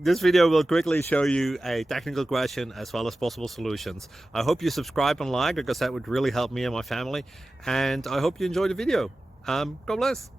This video will quickly show you a technical question as well as possible solutions. I hope you subscribe and like, because that would really help me and my family. And I hope you enjoy the video. God bless.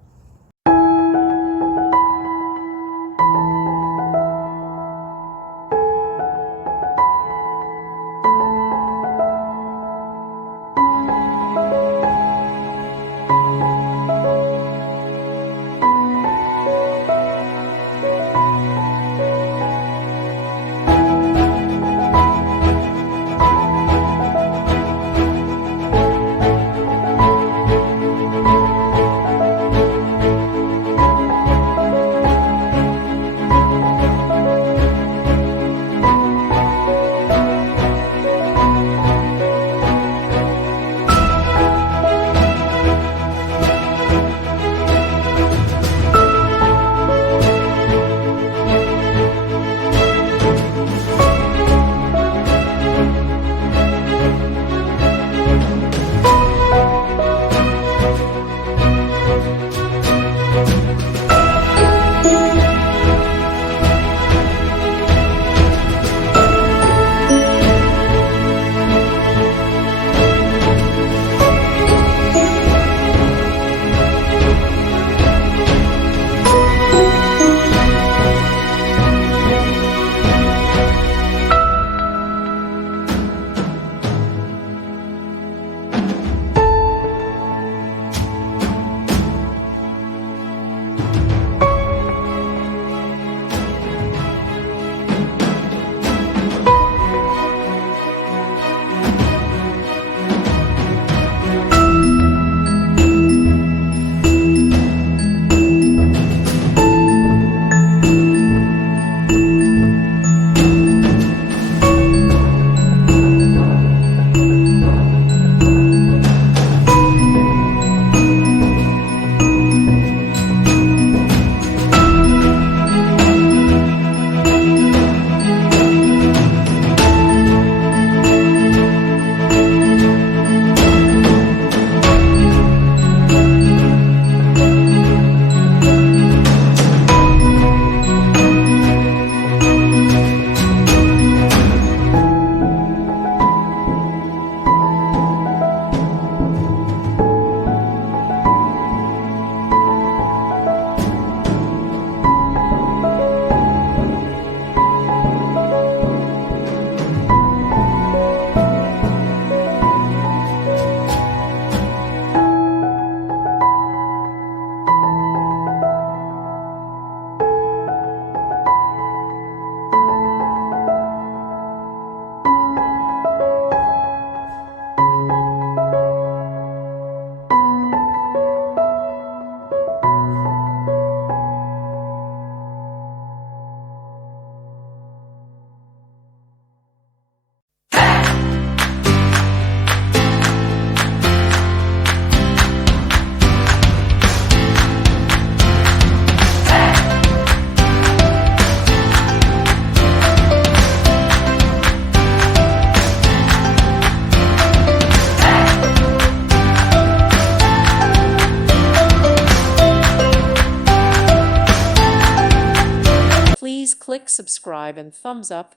Please click subscribe and thumbs up.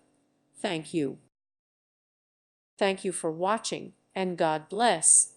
Thank you. Thank you for watching, and God bless.